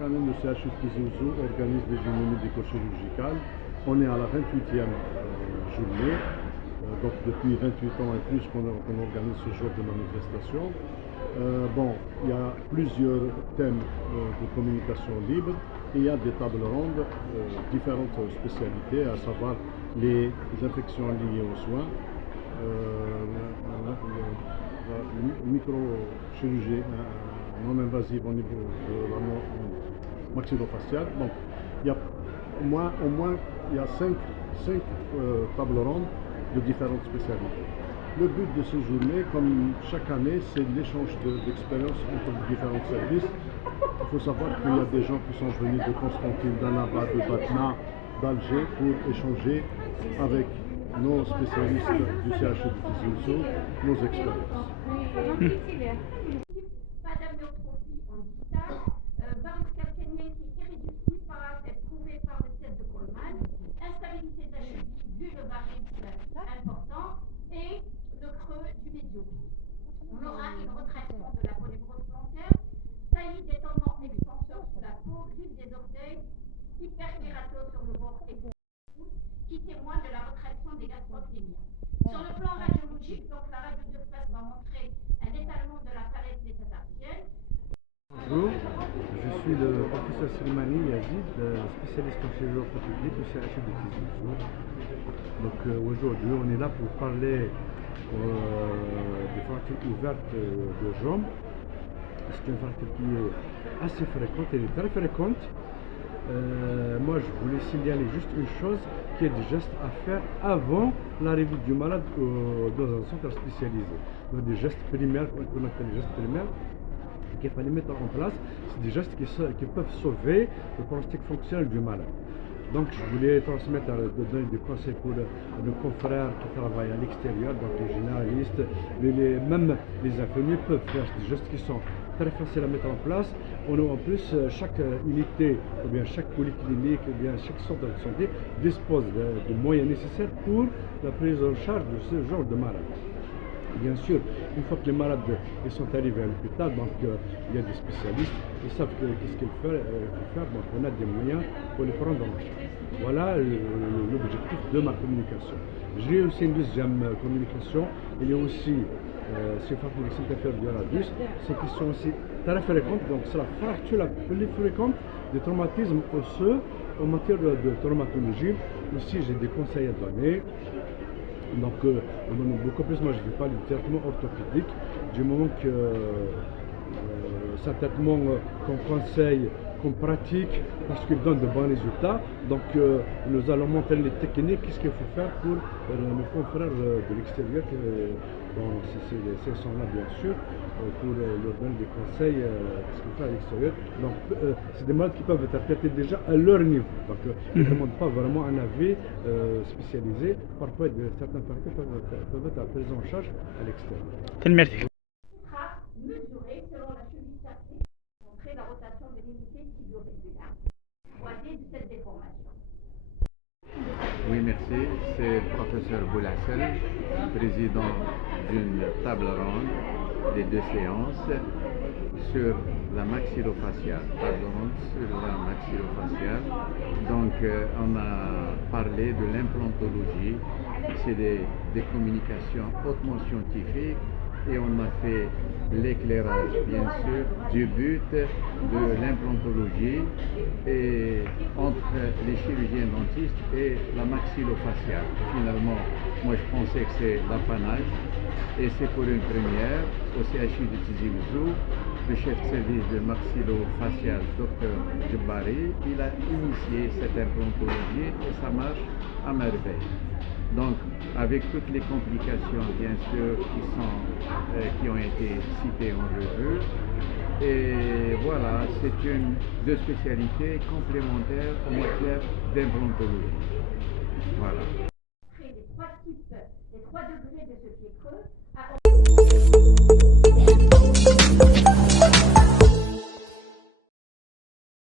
chaque année, le CHU de Tizi Ouzou organise des journées médico-chirurgicales. On est à la 28e journée. Donc depuis 28 ans et plus qu'on organise ce genre de manifestation. Bon, il y a plusieurs thèmes de communication libre et il y a des tables rondes, différentes spécialités, à savoir les infections liées aux soins, la microchirurgie non invasive au niveau de la maxillofaciale. Donc, il y a au moins il y a 5 tables rondes de différentes spécialités. Le but de ces journées, comme chaque année, c'est l'échange d'expériences entre différents services. Il faut savoir qu'il y a des gens qui sont venus de Constantine, d'Annaba, de Batna, d'Alger pour échanger avec nos spécialistes du CHU de Tizi Ouzou, nos expériences. Pas d'amyotrophie en distal, virus calcanéen qui est irréductible par être trouvé par le test de Coleman, instabilité de la cheville due au varix important et le creux du médiopie. On aura une retraction de la polyprose plantaire, saillie des tendons extenseurs sous la peau, griffe des orteils, hyperkératose sur le bord qui témoigne de la retraction des gastrocnémiens. Sur le plan radiologique, donc la radio de face va montrer un étalement de la palette métatarsienne. Bonjour, je suis le professeur Slimani Yazid, spécialiste en chirurgie orthopédique au CHU de Tizi Ouzou. Donc aujourd'hui on est là pour parler des fractures ouvertes de jambes. C'est une fracture qui est assez fréquente, elle est très fréquente. Moi je voulais signaler juste une chose, qui est des gestes à faire avant l'arrivée du malade dans un centre spécialisé. Donc des gestes primaires, qu'on appelle les gestes primaires, qu'il fallait mettre en place. C'est des gestes qui peuvent sauver le pronostic fonctionnel du malade. Donc je voulais transmettre, donner des conseils pour nos confrères qui travaillent à l'extérieur, donc les généralistes, même les infirmiers peuvent faire des gestes qui sont très faciles à mettre en place. On a en plus, chaque unité, ou bien chaque polyclinique, ou bien chaque centre de santé dispose des moyens nécessaires pour la prise en charge de ce genre de malade. Bien sûr, une fois que les malades ils sont arrivés à l'hôpital, donc il y a des spécialistes, ils savent qu'est-ce qu'il faut faire, donc on a des moyens pour les prendre en charge. Voilà l'objectif de ma communication. J'ai aussi une deuxième communication, il y a aussi ces fractures de l'extrémité inférieure du radius, c'est qui sont aussi très fréquentes, donc c'est la fracture la plus fréquente des traumatismes osseux en matière de traumatologie. Aussi, j'ai des conseils à donner. Donc on en a beaucoup plus, moi je ne vais pas aller directement orthopédique, du moment que c'est un traitement qu'on conseille, qu'on pratique, parce qu'il donne de bons résultats. Donc nous allons montrer les techniques, qu'est-ce qu'il faut faire pour nos confrères de l'extérieur, ces sont là bien sûr, pour leur donner des conseils, qu'est-ce qu'il faut faire à l'extérieur. Donc c'est des malades qui peuvent être traités déjà à leur niveau, donc ils ne demandent pas vraiment un avis spécialisé. Parfois certains fractures peuvent être pris en charge à l'extérieur. Merci. Mesurée selon la cheville tassée, montrer la rotation de l'unité tibio-régulaire. Voyez de cette déformation. Oui, merci. C'est le professeur Boulassel, président d'une table ronde des 2 séances sur la maxillofaciale. Table ronde sur la maxillofaciale. Donc, on a parlé de l'implantologie. C'est des communications hautement scientifiques. Et on a fait l'éclairage, bien sûr, du but de l'implantologie et entre les chirurgiens dentistes et la maxillofaciale. Finalement, moi je pensais que c'est l'apanage et c'est pour une première au CHU de Tizi Ouzou. Le chef de service de maxillofacial, Dr Djebari, il a initié cette implantologie et ça marche à merveille. Donc, avec toutes les complications, bien sûr, qui ont été citées en revue. Et voilà, c'est deux spécialités complémentaires en matière d'implantologie. Voilà. Les 3 degrés de ce pied creux